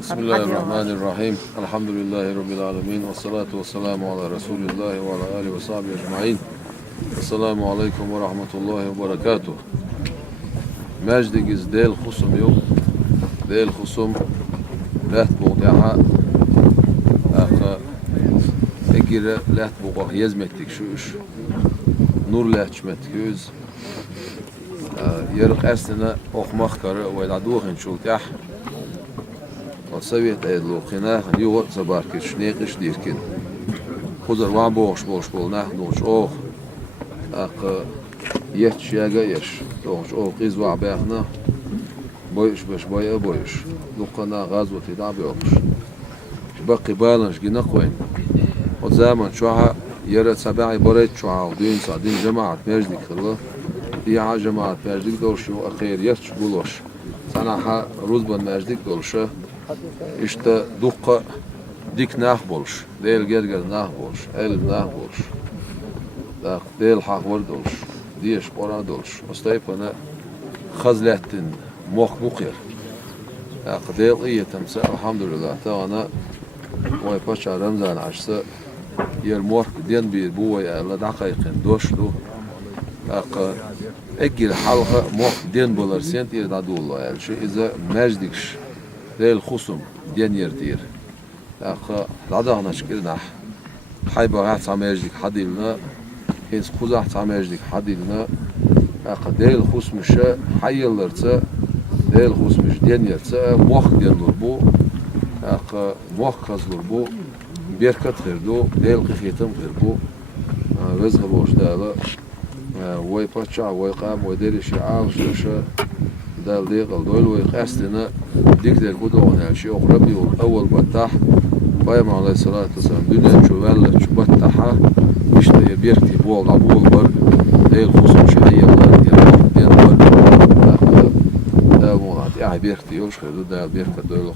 Bismillahirrahmanirrahim. Elhamdülillahi Rabbil alemin. Ve salatu ve selamu ala Resulillahi ve ala alihi ve sahbihi ecma'in. Esselamu aleyküm ve rahmetullahi ve berekatuh. Mecdigiz del husum yok. Del husum leht buğdaha egire leht buğdah yezmettik şu iş. Nur lehtçmettik yüz. Yarık ersine okumak karı ve laduğun şultah. وسويت أيد لوقنا يوغ صبارك شنيقش ديركن خضر وان بوش بولنا نوش أوخ يتش ياغا يش نوش أوخ إزوا بيخنا بويش باش بويش لقنا غازوة دا بيوكش بقي بالنش جنا قوين وزامن شوها يرى سبعي بريد شوها ودين صادين جماعة مجدك خلو ديها جماعة مجدك دولشي وأخير يتش بولوش سناها روزبان مجدك دولشه İşte dukka dik nah boluş, değil gerger nah boluş, elim nah boluş, değil hak var doluş, diyeş oran doluş. Ostayıpana khazlettin muhbuk yer. Değil iyi temse elhamdülillah tağına oy paşa Ramazan açsa yer muhk den bir bu oy Allah dakikın doşlu. Ekil halka muhk den bolar sent yer dadullah yani şu ize mecdikş. Değil husum den yerdir. Ladağına çıkırna. Haybağa tamecdik hadilna. Hins kuzah tamecdik hadilna. Değil husmuşa hayırlarsa değil husmuş den yerse muh denir bu. Muh kazılır bu. Berkat verdu. Değil kıhiyetim ver bu. Vezgı boşdalı. Vay paça, vay qam, vay derişi ağışmışa. دال ديق الدول ويقاستنا ديكدر كودون شيء ربي والأول بتاح بايم عليه الصلاة والسلام دنيا شوال شبتها مش بيرتي بول عبول بر ليه الخصوم شهية الله يروح دين بر ده موضوع بيرتي يوش خير ده بيرتي دول